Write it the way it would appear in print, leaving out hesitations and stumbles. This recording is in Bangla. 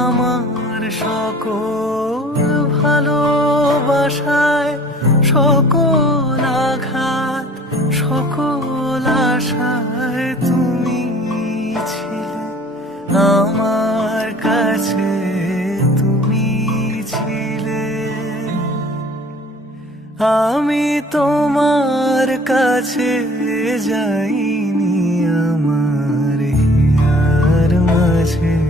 আমার সকল ভালোবাসায়, সকল আঘাত, সকল আশায় তুমি ছিলে আমার কাছে, তুমি ছিলে। আমি তোমার কাছে যাইনি আমার হিয়ার মাঝে।